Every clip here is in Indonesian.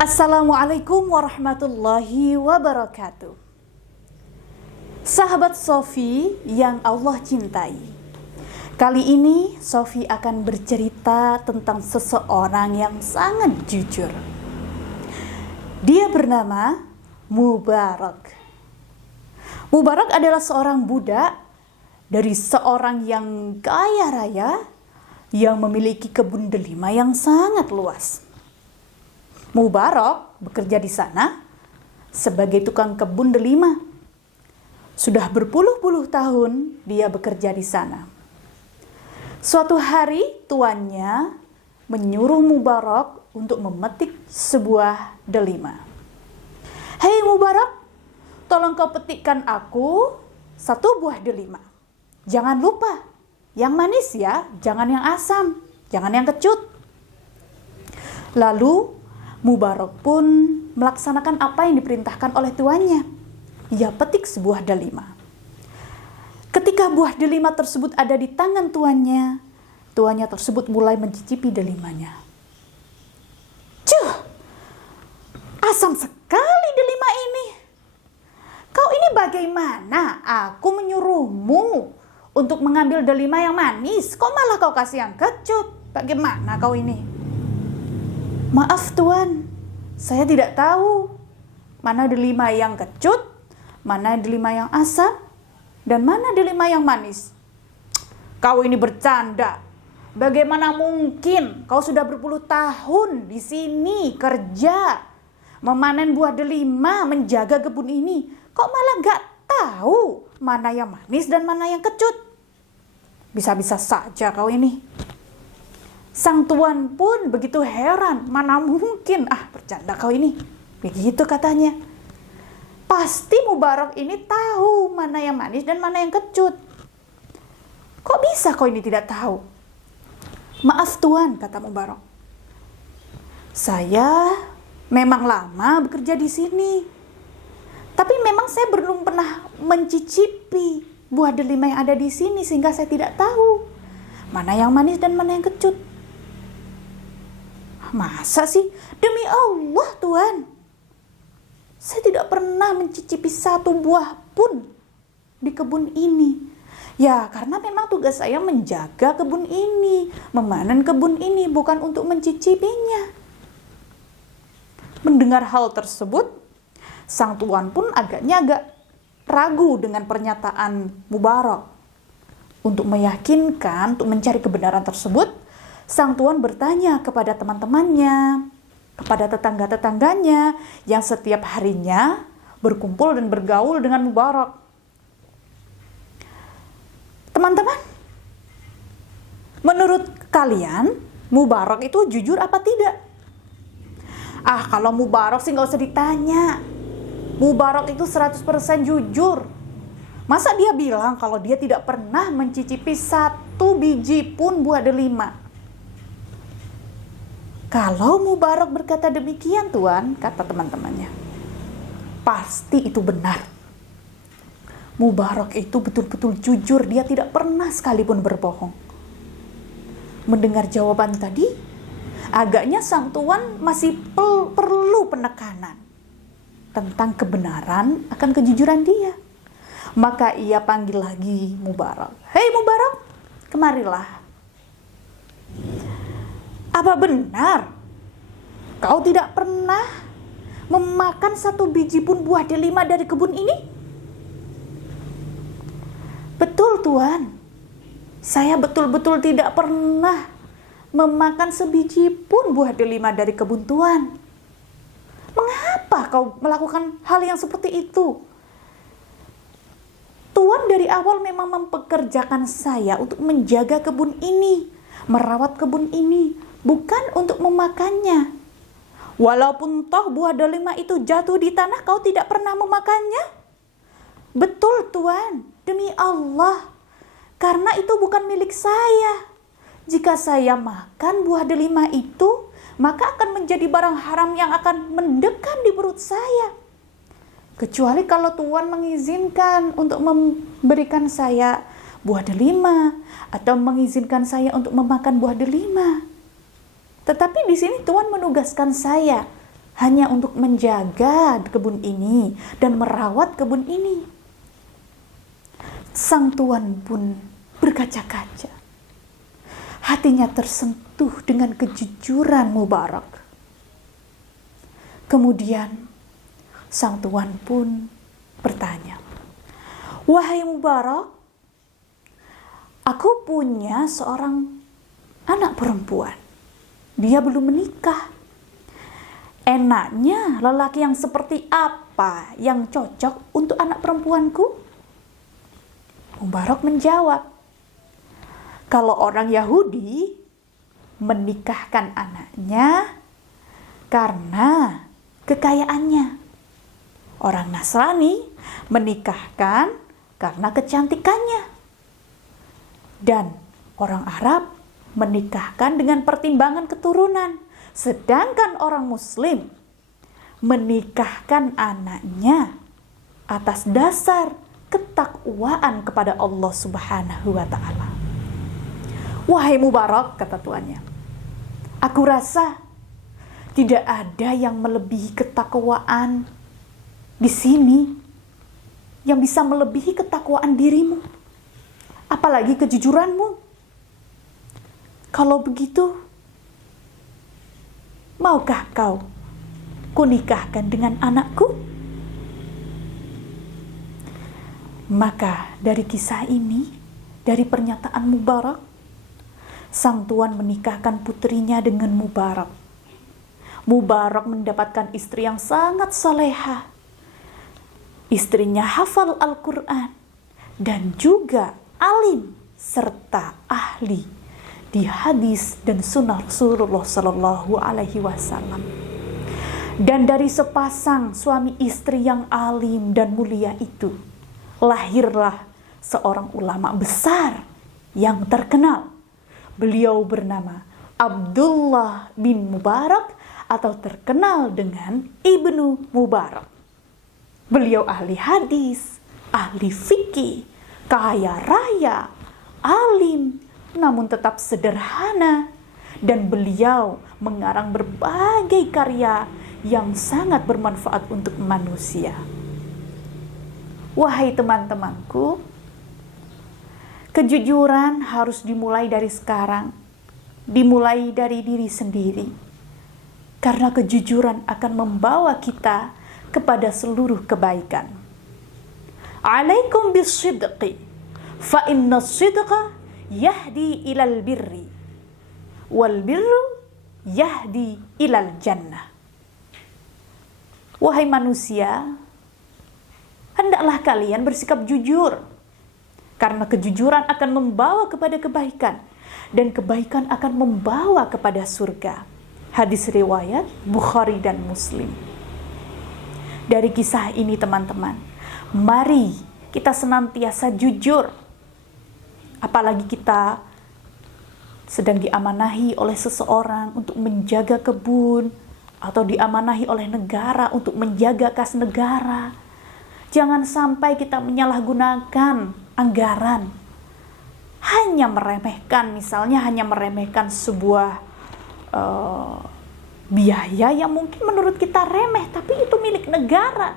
Assalamualaikum warahmatullahi wabarakatuh. Sahabat Sofi yang Allah cintai, kali ini Sofi akan bercerita tentang seseorang yang sangat jujur. Dia bernama Mubarak. Mubarak adalah seorang budak dari seorang yang kaya raya yang memiliki kebun delima yang sangat luas. Mubarak bekerja di sana sebagai tukang kebun delima. Sudah berpuluh-puluh tahun dia bekerja di sana. Suatu hari tuannya menyuruh Mubarak untuk memetik sebuah delima. "Hei Mubarak, tolong kau petikkan aku satu buah delima. Jangan lupa, yang manis ya, jangan yang asam, jangan yang kecut." Lalu Mubarak pun melaksanakan apa yang diperintahkan oleh tuannya. Ia petik sebuah delima. Ketika buah delima tersebut ada di tangan tuannya tersebut mulai mencicipi delimanya. "Cuh, asam sekali delima ini. Kau ini bagaimana? Aku menyuruhmu untuk mengambil delima yang manis, kok malah kau kasih yang kecut? Bagaimana kau ini?" "Maaf tuan, saya tidak tahu mana delima yang kecut, mana delima yang asam, dan mana delima yang manis." "Kau ini bercanda. Bagaimana mungkin kau sudah berpuluh tahun di sini kerja, memanen buah delima, menjaga kebun ini, kok malah gak tahu mana yang manis dan mana yang kecut? Bisa-bisa saja kau ini." Sang tuan pun begitu heran, "Mana mungkin, bercanda kau ini." Begitu katanya. "Pasti Mubarak ini tahu mana yang manis dan mana yang kecut. Kok bisa kau ini tidak tahu?" "Maaf tuan," kata Mubarak. "Saya memang lama bekerja di sini. Tapi memang saya belum pernah mencicipi buah delima yang ada di sini sehingga saya tidak tahu mana yang manis dan mana yang kecut." "Masa sih? Demi Allah tuan, saya tidak pernah mencicipi satu buah pun di kebun ini. Ya karena memang tugas saya menjaga kebun ini, memanen kebun ini, bukan untuk mencicipinya." Mendengar hal tersebut, sang tuan pun agak ragu dengan pernyataan Mubarak. Untuk meyakinkan, untuk mencari kebenaran tersebut, sang tuan bertanya kepada teman-temannya, kepada tetangga-tetangganya yang setiap harinya berkumpul dan bergaul dengan Mubarak. "Teman-teman, menurut kalian Mubarak itu jujur apa tidak?" Kalau Mubarak sih gak usah ditanya. Mubarak itu 100% jujur. Masa dia bilang kalau dia tidak pernah mencicipi satu biji pun buah delima? "Kalau Mubarak berkata demikian tuan," kata teman-temannya, "pasti itu benar. Mubarak itu betul-betul jujur, dia tidak pernah sekalipun berbohong." Mendengar jawaban tadi, agaknya sang tuan masih perlu penekanan tentang kebenaran akan kejujuran dia. Maka ia panggil lagi Mubarak. "Hei Mubarak, kemarilah. Apa benar kau tidak pernah memakan satu biji pun buah delima dari kebun ini?" "Betul tuan, saya betul-betul tidak pernah memakan sebiji pun buah delima dari kebun tuan." "Mengapa kau melakukan hal yang seperti itu?" "Tuan dari awal memang mempekerjakan saya untuk menjaga kebun ini, merawat kebun ini, bukan untuk memakannya. Walaupun toh buah delima itu jatuh di tanah, kau tidak pernah memakannya?" "Betul tuan, demi Allah, karena itu bukan milik saya. Jika saya makan buah delima itu, maka akan menjadi barang haram yang akan mendekam di perut saya. Kecuali kalau tuan mengizinkan untuk memberikan saya buah delima atau mengizinkan saya untuk memakan buah delima. Tetapi di sini Tuhan menugaskan saya hanya untuk menjaga kebun ini dan merawat kebun ini. Sang tuan pun berkaca-kaca. Hatinya tersentuh dengan kejujuran Mubarak. Kemudian sang tuan pun bertanya, "Wahai Mubarak, aku punya seorang anak perempuan. Dia belum menikah. Enaknya lelaki yang seperti apa yang cocok untuk anak perempuanku?" Mubarak menjawab, "Kalau orang Yahudi menikahkan anaknya karena kekayaannya. Orang Nasrani menikahkan karena kecantikannya. Dan orang Arab menikahkan dengan pertimbangan keturunan. Sedangkan orang Muslim menikahkan anaknya atas dasar ketakwaan kepada Allah Subhanahu wa Ta'ala." "Wahai Mubarak," kata tuannya, "aku rasa tidak ada yang melebihi ketakwaan di sini, yang bisa melebihi ketakwaan dirimu, apalagi kejujuranmu. Kalau begitu, maukah kau kunikahkan dengan anakku?" Maka dari kisah ini, dari pernyataan Mubarak, sang tuan menikahkan putrinya dengan Mubarak. Mubarak mendapatkan istri yang sangat salehah. Istrinya hafal Al-Quran dan juga alim serta ahli di hadis dan sunnah Rasulullah Sallallahu Alaihi Wasallam. Dan dari sepasang suami istri yang alim dan mulia itu, lahirlah seorang ulama besar yang terkenal. Beliau bernama Abdullah bin Mubarak atau terkenal dengan Ibnu Mubarak. Beliau ahli hadis, ahli fikih, kaya raya, alim, namun tetap sederhana. Dan beliau mengarang berbagai karya yang sangat bermanfaat untuk manusia. Wahai teman-temanku, kejujuran harus dimulai dari sekarang, dimulai dari diri sendiri. Karena kejujuran akan membawa kita kepada seluruh kebaikan. Alaikum bisidqi, fa inna sidqa yahdi ilal birri, wal birru yahdi ilal jannah. Wahai manusia, hendaklah kalian bersikap jujur. Karena kejujuran akan membawa kepada kebaikan, dan kebaikan akan membawa kepada surga. Hadis riwayat Bukhari dan Muslim. Dari kisah ini teman-teman, mari kita senantiasa jujur. Apalagi kita sedang diamanahi oleh seseorang untuk menjaga kebun, atau diamanahi oleh negara untuk menjaga kas negara. Jangan sampai kita menyalahgunakan anggaran. Hanya meremehkan, misalnya hanya meremehkan sebuah biaya yang mungkin menurut kita remeh, tapi itu milik negara.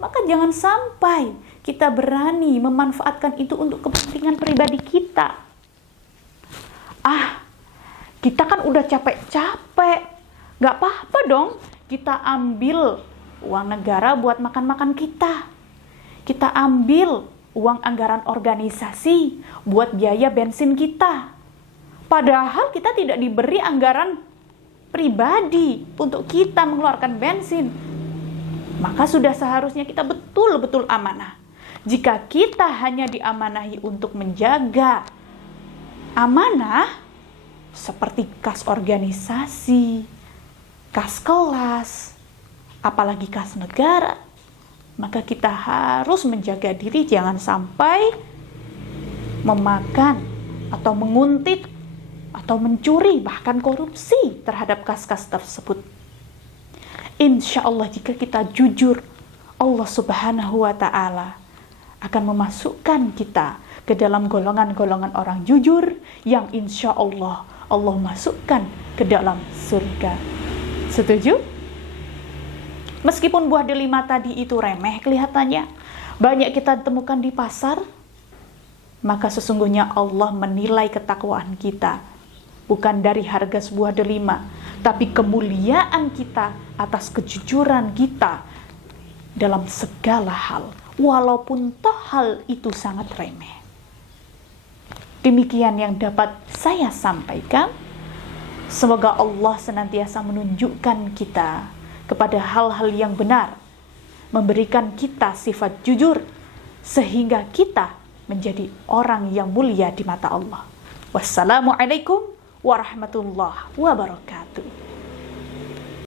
Maka jangan sampai kita berani memanfaatkan itu untuk kepentingan pribadi kita. Kita kan udah capek-capek, gak apa-apa dong kita ambil uang negara buat makan-makan kita. Kita ambil uang anggaran organisasi buat biaya bensin kita. Padahal kita tidak diberi anggaran pribadi untuk kita mengeluarkan bensin. Maka sudah seharusnya kita betul-betul amanah. Jika kita hanya diamanahi untuk menjaga amanah, seperti kas organisasi, kas kelas, apalagi kas negara, maka kita harus menjaga diri jangan sampai memakan atau menguntit atau mencuri, bahkan korupsi terhadap kas-kas tersebut. Insya Allah jika kita jujur, Allah Subhanahu wa Ta'ala akan memasukkan kita ke dalam golongan-golongan orang jujur yang insya Allah Allah masukkan ke dalam surga. Setuju? Meskipun buah delima tadi itu remeh kelihatannya, banyak kita temukan di pasar, maka sesungguhnya Allah menilai ketakwaan kita bukan dari harga sebuah delima, tapi kemuliaan kita atas kejujuran kita dalam segala hal, walaupun toh hal itu sangat remeh. Demikian yang dapat saya sampaikan. Semoga Allah senantiasa menunjukkan kita kepada hal-hal yang benar, memberikan kita sifat jujur, sehingga kita menjadi orang yang mulia di mata Allah. Wassalamualaikum warahmatullahi wabarakatuh.